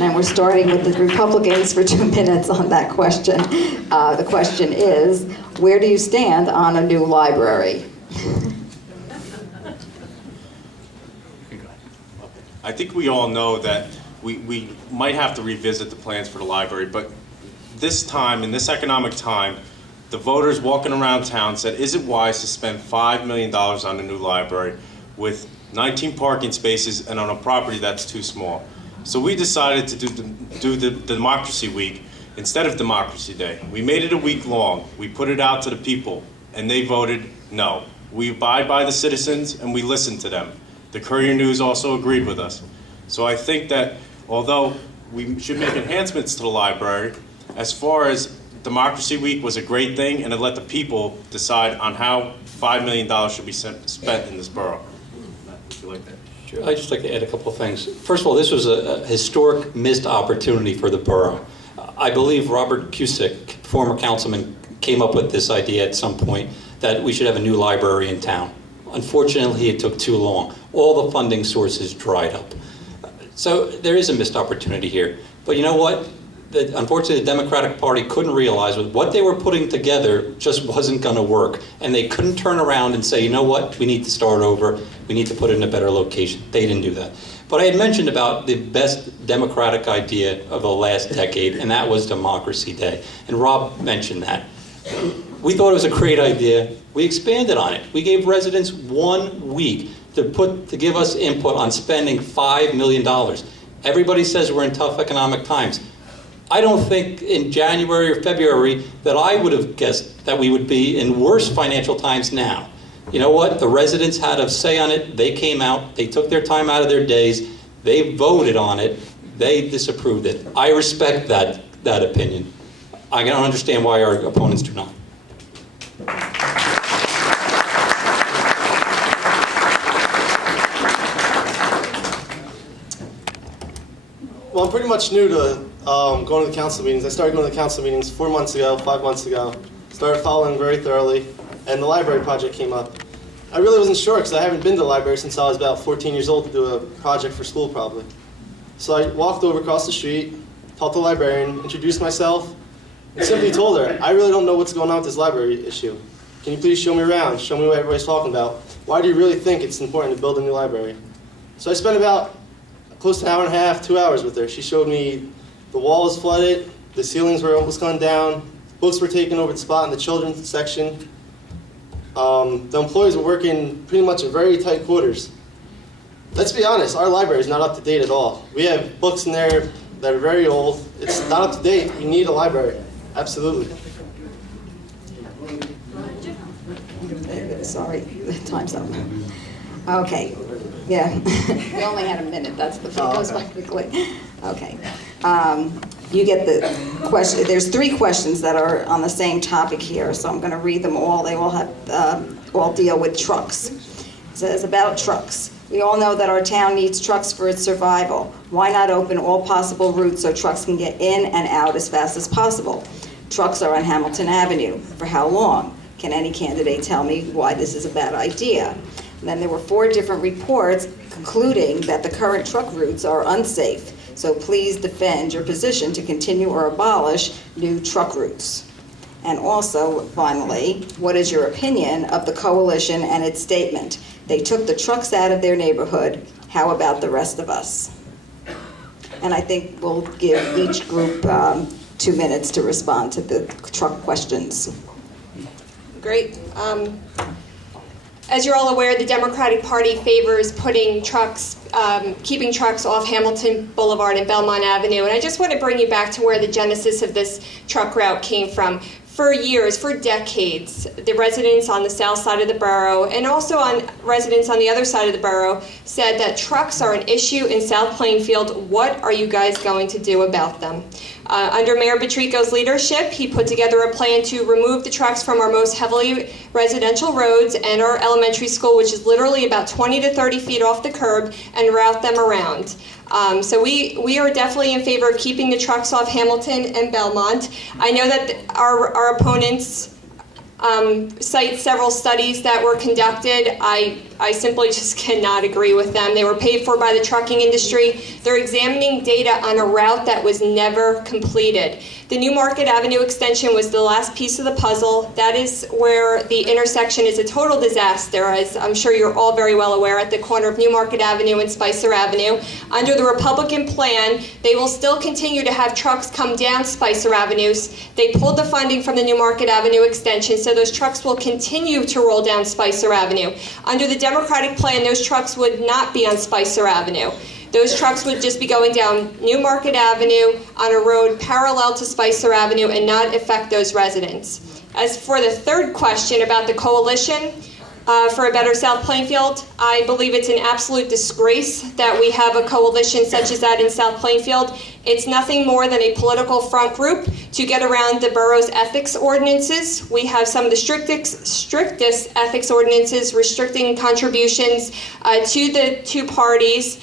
question, and we're starting with the Republicans for 2 minutes on that question. The question is, where do you stand on a new library? I think we all know that we might have to revisit the plans for the library, but this time, in this economic time, the voters walking around town said, is it wise to spend $5 million on a new library with 19 parking spaces and on a property that's too small? So we decided to do the Democracy Week instead of Democracy Day. We made it a week long. We put it out to the people, and they voted no. We abide by the citizens, and we listen to them. The Courier News also agreed with us. So I think that although we should make enhancements to the library, as far as Democracy Week was a great thing, and it let the people decide on how $5 million should be spent in this borough. Would you like that? Sure. I'd just like to add a couple of things. First of all, this was a historic missed opportunity for the borough. I believe Robert Cusick, former councilman, came up with this idea at some point that we should have a new library in town. Unfortunately, it took too long. All the funding sources dried up. So there is a missed opportunity here. But you know what? Unfortunately, the Democratic Party couldn't realize what they were putting together just wasn't going to work. And they couldn't turn around and say, you know what, we need to start over. We need to put it in a better location. They didn't do that. But I had mentioned about the best Democratic idea of the last decade, and that was Democracy Day. And Rob mentioned that. We thought it was a great idea. We expanded on it. We gave residents 1 week to give us input on spending $5 million. Everybody says we're in tough economic times. I don't think in January or February that I would have guessed that we would be in worse financial times now. You know what? The residents had a say on it. They came out. They took their time out of their days. They voted on it. They disapproved it. I respect that opinion. I don't understand why our opponents do not. Well, I'm pretty much new to going to the council meetings. I started going to the council meetings 4 months ago, 5 months ago. Started following very thoroughly, and the library project came up. I really wasn't sure because I haven't been to the library since I was about 14 years old to do a project for school probably. So I walked over across the street, talked to the librarian, introduced myself, and simply told her, I really don't know what's going on with this library issue. Can you please show me around, show me what everybody's talking about? Why do you really think it's important to build a new library? So I spent about close to an hour and a half, 2 hours with her. She showed me the wall was flooded, the ceilings were almost gone down, books were taken over the spot in the children's section. The employees were working pretty much in very tight quarters. Let's be honest, our library is not up to date at all. We have books in there that are very old. It's not up to date. You need a library. Absolutely. Sorry, time's up. Okay, yeah. We only had a minute, that's the thing, goes by quickly. Okay. You get the question, there's 3 questions that are on the same topic here, so I'm going to read them all. They all have, all deal with trucks. It says about trucks. We all know that our town needs trucks for its survival. Why not open all possible routes so trucks can get in and out as fast as possible? Trucks are on Hamilton Avenue. For how long? Can any candidate tell me why this is a bad idea? And then there were 4 different reports concluding that the current truck routes are unsafe. So please defend your position to continue or abolish new truck routes. And also, finally, what is your opinion of the coalition and its statement? They took the trucks out of their neighborhood. How about the rest of us? And I think we'll give each group 2 minutes to respond to the truck questions. Great. As you're all aware, the Democratic Party favors putting trucks, keeping trucks off Hamilton Boulevard and Belmont Avenue. And I just want to bring you back to where the genesis of this truck route came from. For years, for decades, the residents on the south side of the borough and also on residents on the other side of the borough said that trucks are an issue in South Plainfield. What are you guys going to do about them? Under Mayor Batrico's leadership, he put together a plan to remove the trucks from our most heavily residential roads and our elementary school, which is literally about 20 to 30 feet off the curb, and route them around. So we are definitely in favor of keeping the trucks off Hamilton and Belmont. I know that our opponents cites several studies that were conducted. I simply just cannot agree with them. They were paid for by the trucking industry. They're examining data on a route that was never completed. The New Market Avenue extension was the last piece of the puzzle. That is where the intersection is a total disaster, as I'm sure you're all very well aware, at the corner of New Market Avenue and Spicer Avenue. Under the Republican plan, they will still continue to have trucks come down Spicer Avenues. They pulled the funding from the New Market Avenue extension, so those trucks will continue to roll down Spicer Avenue. Under the Democratic plan, those trucks would not be on Spicer Avenue. Those trucks would just be going down New Market Avenue on a road parallel to Spicer Avenue and not affect those residents. As for the third question about the coalition for a better South Plainfield, I believe it's an absolute disgrace that we have a coalition such as that in South Plainfield. It's nothing more than a political front group to get around the borough's ethics ordinances. We have some of the strictest ethics ordinances restricting contributions to the two parties.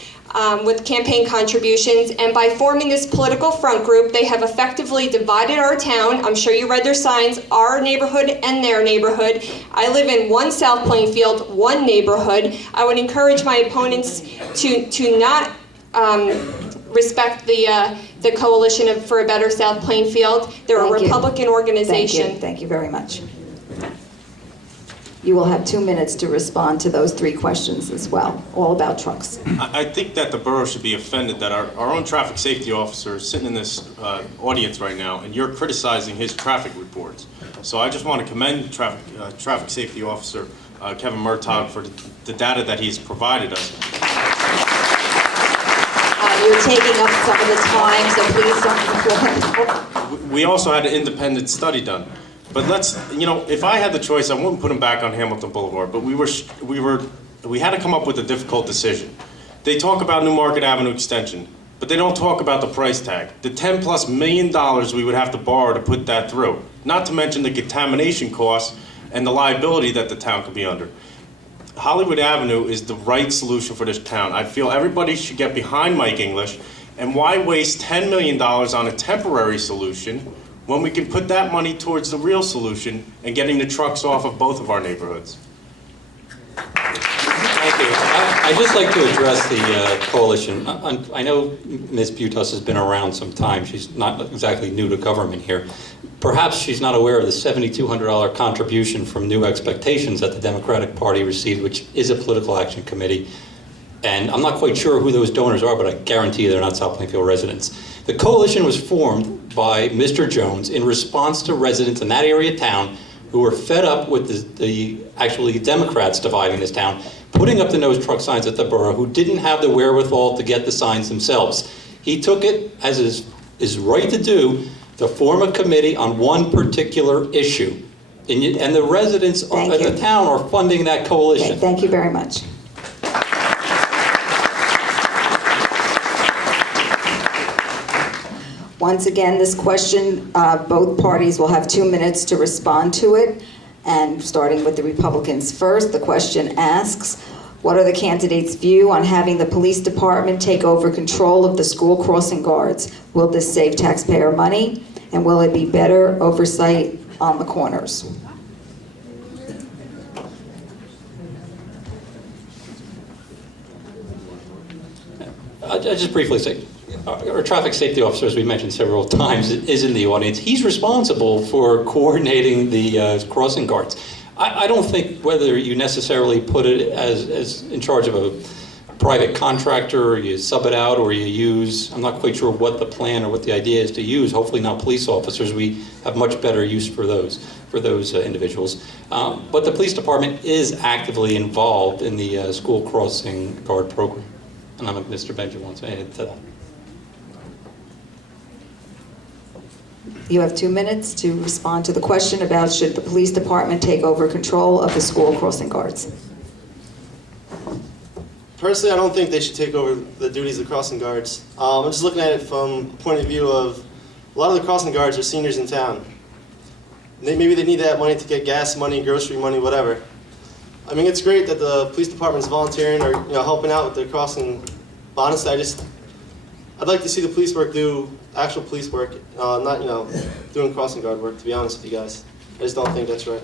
With campaign contributions, and by forming this political front group, they have effectively divided our town. I'm sure you read their signs, our neighborhood and their neighborhood. I live in one South Plainfield, one neighborhood. I would encourage my opponents to not respect the coalition for a better South Plainfield. They're a Republican organization. Thank you very much. You will have 2 minutes to respond to those 3 questions as well, all about trucks. I think that the borough should be offended that our own traffic safety officer is sitting in this audience right now, and you're criticizing his traffic reports. So I just want to commend traffic safety officer Kevin Murtaugh for the data that he's provided us. You're taking up some of the time, so please don't go ahead. We also had an independent study done. But if I had the choice, I wouldn't put him back on Hamilton Boulevard, but we had to come up with a difficult decision. They talk about New Market Avenue extension, but they don't talk about the price tag. The $10+ million we would have to borrow to put that through, not to mention the contamination costs and the liability that the town could be under. Hollywood Avenue is the right solution for this town. I feel everybody should get behind Mike English, and why waste $10 million on a temporary solution when we can put that money towards the real solution and getting the trucks off of both of our neighborhoods. Thank you. I'd just like to address the coalition. I know Ms. Butas has been around some time. She's not exactly new to government here. Perhaps she's not aware of the $7,200 contribution from New Expectations that the Democratic Party received, which is a political action committee. And I'm not quite sure who those donors are, but I guarantee you they're not South Plainfield residents. The coalition was formed by Mr. Jones in response to residents in that area of town who were fed up with the Democrats dividing this town, putting up the nose truck signs at the borough, who didn't have the wherewithal to get the signs themselves. He took it, as is right to do, to form a committee on one particular issue. And the residents of the town are funding that coalition. Okay, thank you very much. Once again, this question, both parties will have 2 minutes to respond to it. And starting with the Republicans first, the question asks, what are the candidates' view on having the police department take over control of the school crossing guards? Will this save taxpayer money? And will it be better oversight on the corners? I'll just briefly say, our traffic safety officer, as we mentioned several times, is in the audience. He's responsible for coordinating the crossing guards. I don't think whether you necessarily put it as in charge of a private contractor, or you sub it out, or you use, I'm not quite sure what the plan or what the idea is to use, hopefully not police officers. We have much better use for those individuals. But the police department is actively involved in the school crossing guard program. And I don't know if Mr. Benjamin wants to add to that. You have 2 minutes to respond to the question about should the police department take over control of the school crossing guards. Personally, I don't think they should take over the duties of crossing guards. I'm just looking at it from the point of view of a lot of the crossing guards are seniors in town. Maybe they need that money to get gas money, grocery money, whatever. I mean, it's great that the police department's volunteering or helping out with their crossing. But honestly, I'd like to see the police work do actual police work, not doing crossing guard work. To be honest with you guys, I just don't think that's right.